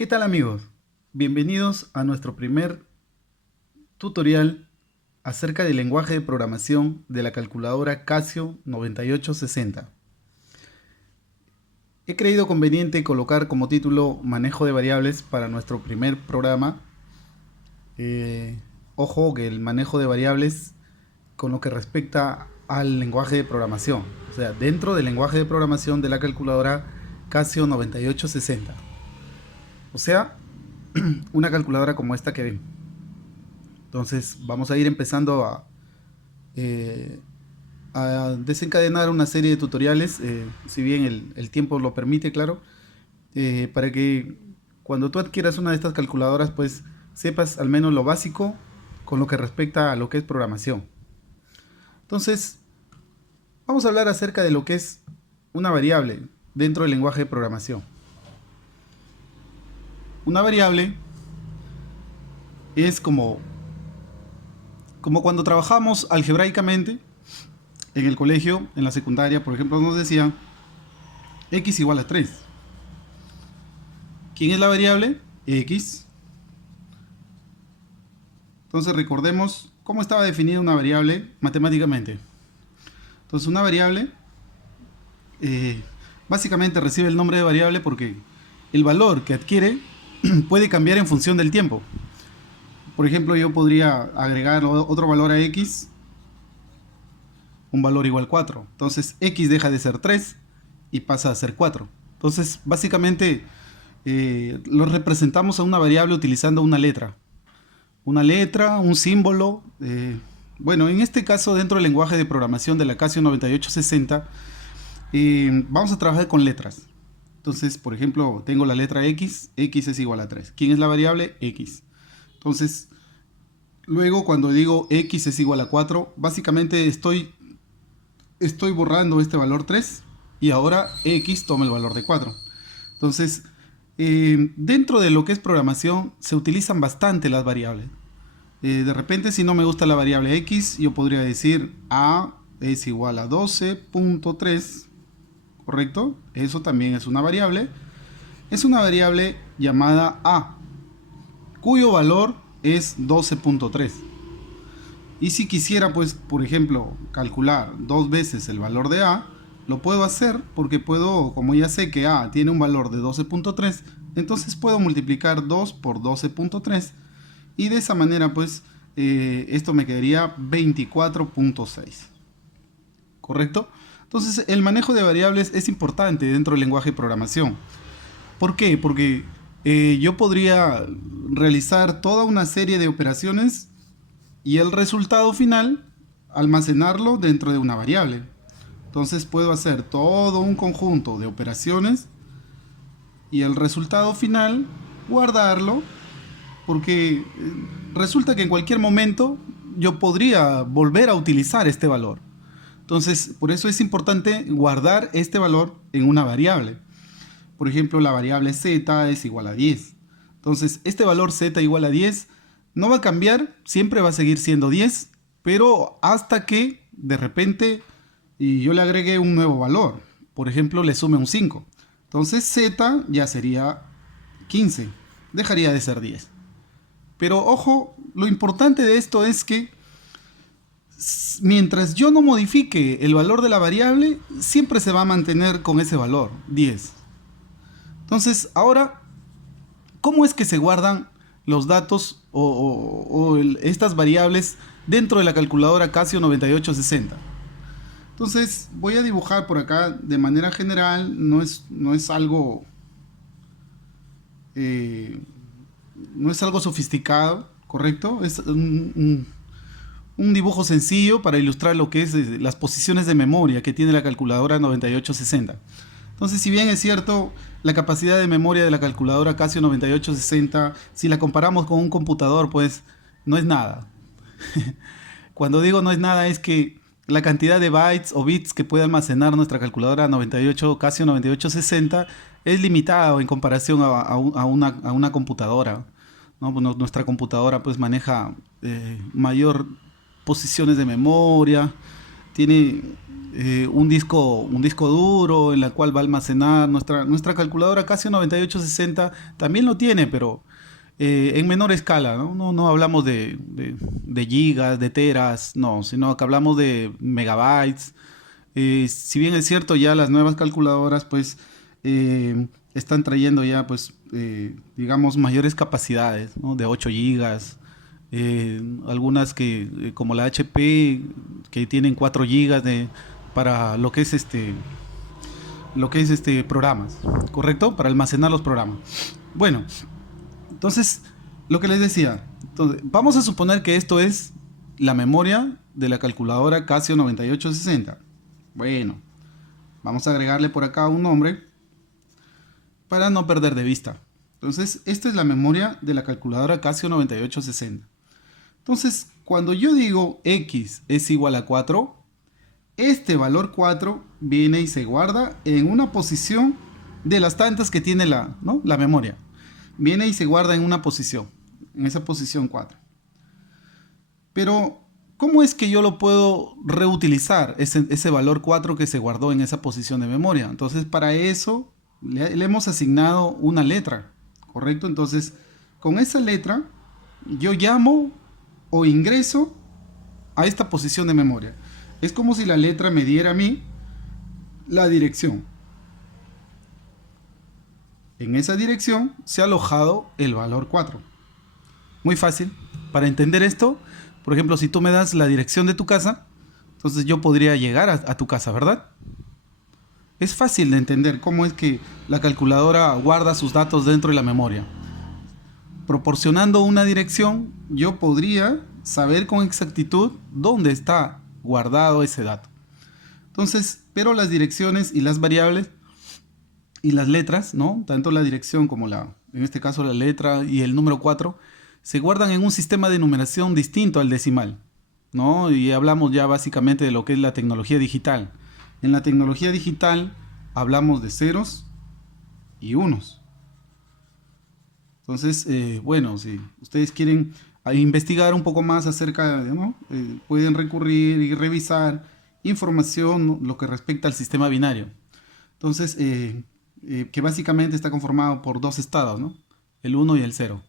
¿Qué tal amigos? Bienvenidos a nuestro primer tutorial acerca del lenguaje de programación de la calculadora Casio 9860. He creído conveniente colocar como título manejo de variables para nuestro primer programa. Ojo que el manejo de variables con lo que respecta al lenguaje de programación, o sea, dentro del lenguaje de programación de la calculadora Casio 9860. O sea, una calculadora como esta que ven. Entonces vamos a ir empezando eh, a desencadenar una serie de tutoriales, si bien el tiempo lo permite, claro, para que cuando tú adquieras una de estas calculadoras, pues sepas al menos lo básico con lo que respecta a lo que es programación. Entonces, vamos a hablar acerca de lo que es una variable dentro del lenguaje de programación. Una variable es como cuando trabajamos algebraicamente en el colegio, en la secundaria, por ejemplo, nos decían x igual a 3. ¿Quién es la variable? X. Entonces recordemos cómo estaba definida una variable matemáticamente. Entonces una variable básicamente recibe el nombre de variable porque el valor que adquiere puede cambiar en función del tiempo. Por ejemplo, yo podría agregar otro valor a x, un valor igual 4. Entonces x deja de ser 3 y pasa a ser 4. Entonces básicamente lo representamos a una variable utilizando una letra. Una letra, un símbolo. Bueno, en este caso dentro del lenguaje de programación de la Casio 9860 vamos a trabajar con letras. Entonces, por ejemplo, tengo la letra x, x es igual a 3. ¿Quién es la variable? X. Entonces, luego cuando digo x es igual a 4, básicamente estoy borrando este valor 3 y ahora x toma el valor de 4. Entonces, dentro de lo que es programación se utilizan bastante las variables. De repente, si no me gusta la variable x, yo podría decir a es igual a 12.3, ¿correcto? Eso también es una variable. Es una variable llamada a, cuyo valor es 12.3. Y si quisiera, pues, por ejemplo, calcular dos veces el valor de a, lo puedo hacer porque puedo, como ya sé que a tiene un valor de 12.3, entonces puedo multiplicar 2 por 12.3 y de esa manera, pues, esto me quedaría 24.6. ¿Correcto? Entonces, el manejo de variables es importante dentro del lenguaje de programación. ¿Por qué? Porque yo podría realizar toda una serie de operaciones y el resultado final almacenarlo dentro de una variable. Entonces puedo hacer todo un conjunto de operaciones y el resultado final guardarlo porque resulta que en cualquier momento yo podría volver a utilizar este valor. Entonces, por eso es importante guardar este valor en una variable. Por ejemplo, la variable z es igual a 10. Entonces, este valor z igual a 10 no va a cambiar, siempre va a seguir siendo 10, pero hasta que de repente yo le agregue un nuevo valor. Por ejemplo, le sume un 5. Entonces, z ya sería 15, dejaría de ser 10. Pero ojo, lo importante de esto es que mientras yo no modifique el valor de la variable, siempre se va a mantener con ese valor, 10. Entonces, ahora, ¿cómo es que se guardan los datos o estas variables dentro de la calculadora Casio 9860? Entonces, voy a dibujar por acá de manera general, no es algo no es algo sofisticado, ¿correcto? Es un dibujo sencillo para ilustrar lo que es las posiciones de memoria que tiene la calculadora 9860. Entonces, si bien es cierto, la capacidad de memoria de la calculadora Casio 9860, si la comparamos con un computador, pues no es nada. Cuando digo no es nada, es que la cantidad de bytes o bits que puede almacenar nuestra calculadora 98, Casio 9860 es limitada en comparación a una computadora, ¿no? Bueno, nuestra computadora pues maneja mayor posiciones de memoria, tiene un disco duro en la cual va a almacenar nuestra calculadora Casio 9860 también lo tiene, pero en menor escala, ¿no? No hablamos de gigas, de teras, no, sino que hablamos de megabytes. Si bien es cierto, ya las nuevas calculadoras pues están trayendo ya pues digamos mayores capacidades, ¿no? De 8 gigas, algunas que como la HP que tienen 4 gigas para lo que es programas, ¿correcto? Para almacenar los programas. Bueno, entonces lo que les decía, entonces, vamos a suponer que esto es la memoria de la calculadora Casio 9860. Bueno, vamos a agregarle por acá un nombre para no perder de vista. Entonces, esta es la memoria de la calculadora Casio 9860. Entonces, cuando yo digo x es igual a 4, este valor 4 viene y se guarda en una posición de las tantas que tiene ¿no? la memoria. Viene y se guarda en una posición, en esa posición 4. Pero, ¿cómo es que yo lo puedo reutilizar, ese valor 4 que se guardó en esa posición de memoria? Entonces, para eso le hemos asignado una letra, ¿correcto? Entonces, con esa letra, yo llamo o ingreso a esta posición de memoria. Es como si la letra me diera a mí la dirección. En esa dirección se ha alojado el valor 4. Muy fácil. Para entender esto, por ejemplo, si tú me das la dirección de tu casa, entonces yo podría llegar a tu casa, ¿verdad? Es fácil de entender cómo es que la calculadora guarda sus datos dentro de la memoria. Proporcionando una dirección, yo podría saber con exactitud dónde está guardado ese dato. Entonces, pero las direcciones y las variables y las letras, ¿no? Tanto la dirección como en este caso la letra y el número 4, se guardan en un sistema de numeración distinto al decimal, ¿no? Y hablamos ya básicamente de lo que es la tecnología digital. En la tecnología digital hablamos de ceros y unos. Entonces, bueno, si ustedes quieren investigar un poco más acerca de, ¿no? Pueden recurrir y revisar información, ¿no? Lo que respecta al sistema binario. Entonces, que básicamente está conformado por dos estados, ¿no? El 1 y el 0.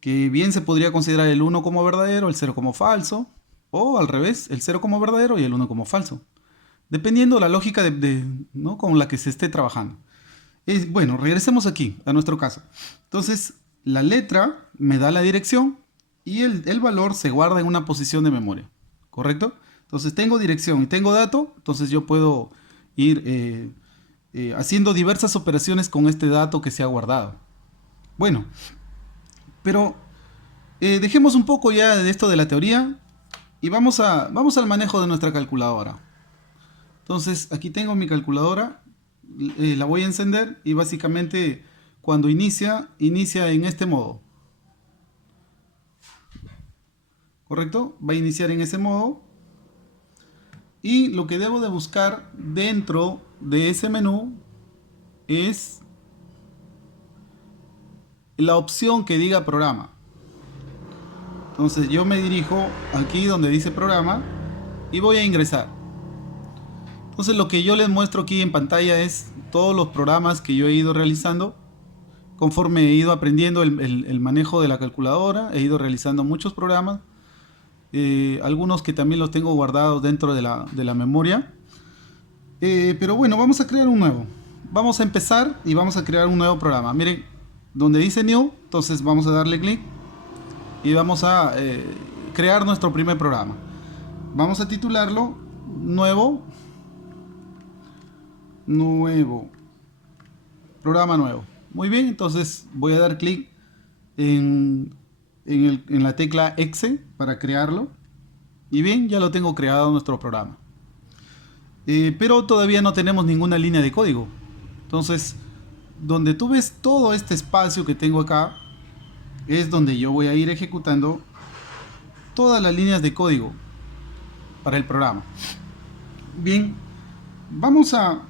Que bien se podría considerar el 1 como verdadero, el 0 como falso, o al revés, el 0 como verdadero y el 1 como falso. Dependiendo de la lógica ¿no? con la que se esté trabajando. Bueno, regresemos aquí, a nuestro caso. Entonces, la letra me da la dirección y el valor se guarda en una posición de memoria, ¿correcto? Entonces, tengo dirección y tengo dato, entonces yo puedo ir haciendo diversas operaciones con este dato que se ha guardado. Bueno, pero dejemos un poco ya de esto de la teoría y vamos al manejo de nuestra calculadora. Entonces, aquí tengo mi calculadora, la voy a encender y básicamente cuando inicia en este modo. ¿Correcto? Va a iniciar en ese modo. Y lo que debo de buscar dentro de ese menú es la opción que diga programa. Entonces yo me dirijo aquí donde dice programa y voy a ingresar. Entonces lo que yo les muestro aquí en pantalla es todos los programas que yo he ido realizando. Conforme he ido aprendiendo el manejo de la calculadora, he ido realizando muchos programas. Algunos que también los tengo guardados dentro de la memoria. Pero bueno, vamos a crear un nuevo. Vamos a empezar y vamos a crear un nuevo programa. Miren, donde dice New, entonces vamos a darle clic y vamos a crear nuestro primer programa. Vamos a titularlo Nuevo. Programa nuevo. Muy bien, entonces voy a dar clic en la tecla Exe para crearlo. Y bien, ya lo tengo creado nuestro programa. Pero todavía no tenemos ninguna línea de código. Entonces, donde tú ves todo este espacio que tengo acá, es donde yo voy a ir ejecutando todas las líneas de código para el programa. Bien, vamos a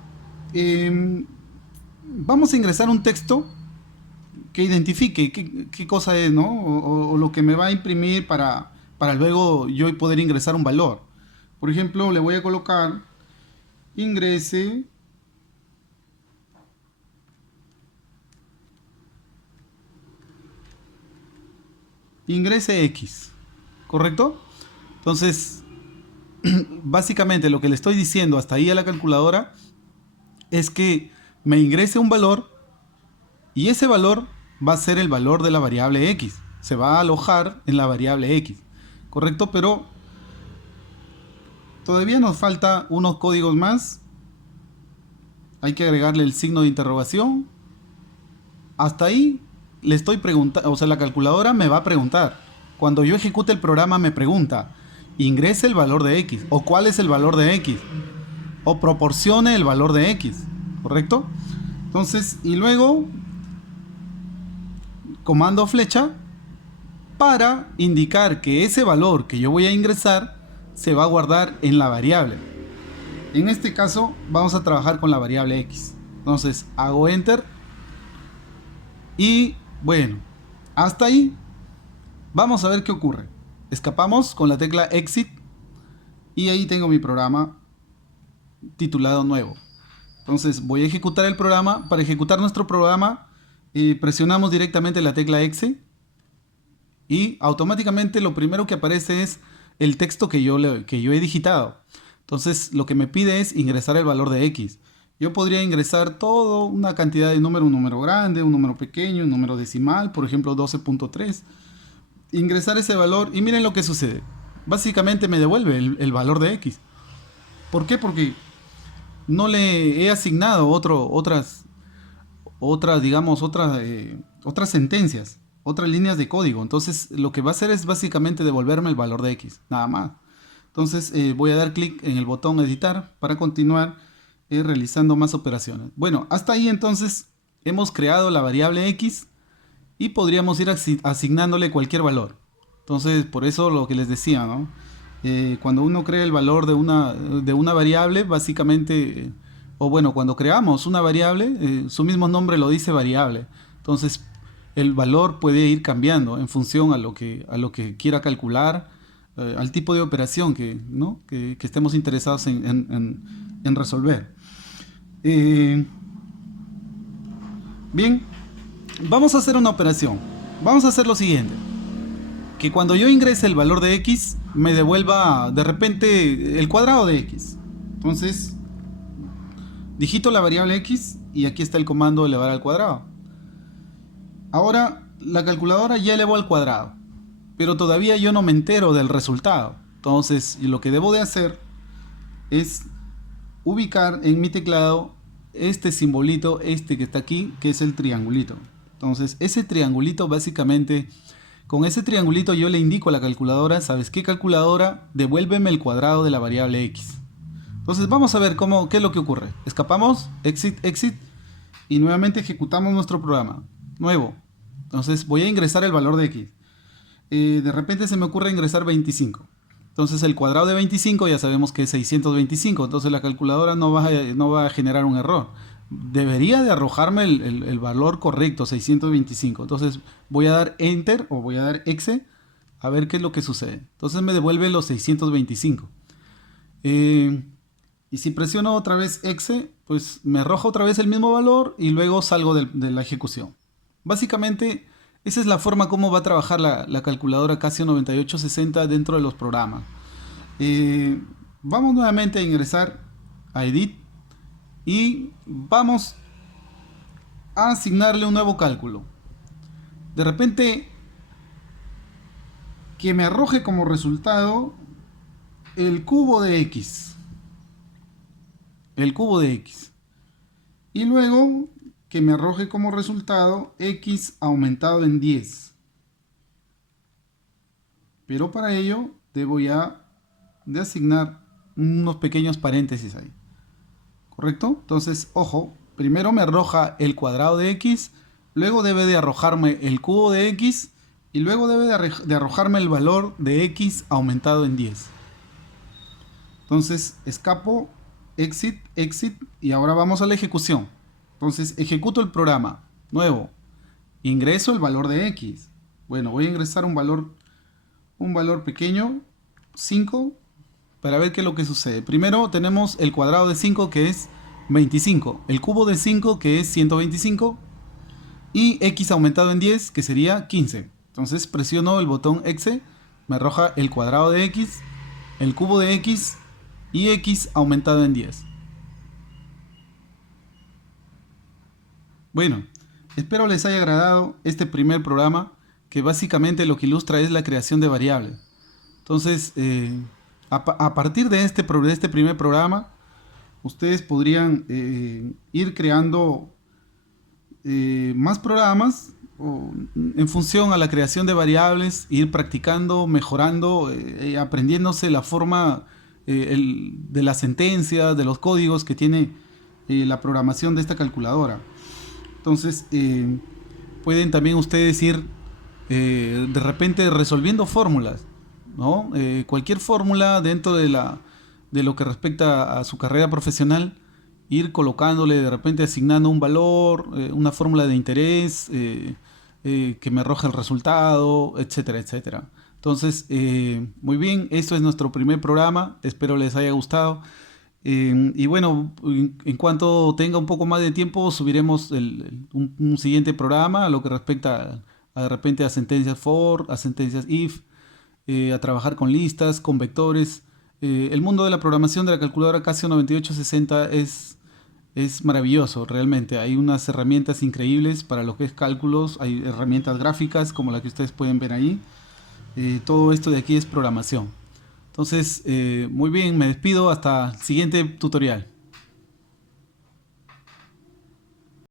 ingresar un texto que identifique qué cosa es, ¿no? O lo que me va a imprimir para luego yo poder ingresar un valor. Por ejemplo, le voy a colocar ingrese X, ¿correcto? Entonces, básicamente lo que le estoy diciendo hasta ahí a la calculadora es que me ingrese un valor y ese valor va a ser el valor de la variable X. Se va a alojar en la variable X, ¿correcto? Pero todavía nos falta unos códigos más. Hay que agregarle el signo de interrogación. Hasta ahí le estoy preguntando, o sea, la calculadora me va a preguntar. Cuando yo ejecute el programa me pregunta, ingrese el valor de X, o cuál es el valor de X, o proporcione el valor de X, ¿correcto? Entonces, y luego, comando flecha, para indicar que ese valor que yo voy a ingresar se va a guardar en la variable. En este caso, vamos a trabajar con la variable X. Entonces, hago Enter. Y bueno, hasta ahí vamos a ver qué ocurre. Escapamos con la tecla Exit y ahí tengo mi programa titulado nuevo. Entonces voy a ejecutar el programa. Para ejecutar nuestro programa presionamos directamente la tecla X y automáticamente lo primero que aparece es el texto que yo he digitado. Entonces lo que me pide es ingresar el valor de X. Yo podría ingresar toda una cantidad de números, un número grande, un número pequeño, un número decimal, por ejemplo 12.3. Ingresar ese valor y miren lo que sucede. Básicamente me devuelve el valor de X. ¿Por qué? Porque no le he asignado otras sentencias, otras líneas de código. Entonces lo que va a hacer es básicamente devolverme el valor de X, nada más. Entonces voy a dar clic en el botón editar para continuar realizando más operaciones. Bueno, hasta ahí entonces hemos creado la variable X y podríamos ir asignándole cualquier valor. Entonces, por eso lo que les decía, ¿no? Cuando uno crea el valor de una variable, básicamente, o bueno, cuando creamos una variable, su mismo nombre lo dice variable. Entonces, el valor puede ir cambiando en función a lo que quiera calcular, al tipo de operación ¿no? que estemos interesados en resolver. Bien, vamos a hacer una operación. Vamos a hacer lo siguiente. Que cuando yo ingrese el valor de X, me devuelva de repente el cuadrado de X. Entonces, digito la variable X y aquí está el comando elevar al cuadrado. Ahora, la calculadora ya elevó al cuadrado, pero todavía yo no me entero del resultado. Entonces, lo que debo de hacer es ubicar en mi teclado este simbolito, que está aquí, que es el triangulito. Entonces, ese triangulito básicamente, con ese triangulito yo le indico a la calculadora, ¿sabes qué, calculadora? Devuélveme el cuadrado de la variable X. Entonces vamos a ver qué es lo que ocurre. Escapamos, exit, exit, y nuevamente ejecutamos nuestro programa. Nuevo. Entonces voy a ingresar el valor de X. De repente se me ocurre ingresar 25. Entonces el cuadrado de 25 ya sabemos que es 625. Entonces la calculadora no va a generar un error. Debería de arrojarme el valor correcto, 625. Entonces voy a dar Enter o voy a dar Exe a ver qué es lo que sucede. Entonces me devuelve los 625. Y si presiono otra vez Exe, pues me arroja otra vez el mismo valor y luego salgo de la ejecución. Básicamente, esa es la forma como va a trabajar la calculadora Casio 9860 dentro de los programas. Vamos nuevamente a ingresar a Edit y vamos a asignarle un nuevo cálculo. De repente, que me arroje como resultado el cubo de X. El cubo de X. Y luego que me arroje como resultado X aumentado en 10. Pero para ello debo ya de asignar unos pequeños paréntesis ahí. ¿Correcto? Entonces, ojo, primero me arroja el cuadrado de X, luego debe de arrojarme el cubo de X y luego debe de arrojarme el valor de X aumentado en 10. Entonces, escapo, exit, exit y ahora vamos a la ejecución. Entonces ejecuto el programa, nuevo, ingreso el valor de X. Bueno, voy a ingresar un valor pequeño, 5. para ver qué es lo que sucede. Primero tenemos el cuadrado de 5 que es 25, el cubo de 5 que es 125 y x aumentado en 10 que sería 15. Entonces presiono el botón exe, me arroja el cuadrado de x, el cubo de x y x aumentado en 10. Bueno, espero les haya agradado este primer programa que básicamente lo que ilustra es la creación de variables. Entonces, a partir de de este primer programa, ustedes podrían ir creando más programas en función a la creación de variables, ir practicando, mejorando, aprendiéndose la forma de las sentencias, de los códigos que tiene la programación de esta calculadora. Entonces, pueden también ustedes ir de repente resolviendo fórmulas, ¿no? Cualquier fórmula dentro de lo que respecta a su carrera profesional, ir colocándole de repente asignando un valor, una fórmula de interés que me arroja el resultado, etcétera, etcétera. Entonces, muy bien, esto es nuestro primer programa, espero les haya gustado. Y bueno, en cuanto tenga un poco más de tiempo, subiremos un siguiente programa a lo que respecta de repente a sentencias for, a sentencias if, a trabajar con listas, con vectores. El mundo de la programación de la calculadora Casio 9860 es maravilloso, realmente. Hay unas herramientas increíbles para lo que es cálculos, hay herramientas gráficas como la que ustedes pueden ver ahí. Todo esto de aquí es programación. Entonces, muy bien, me despido hasta el siguiente tutorial.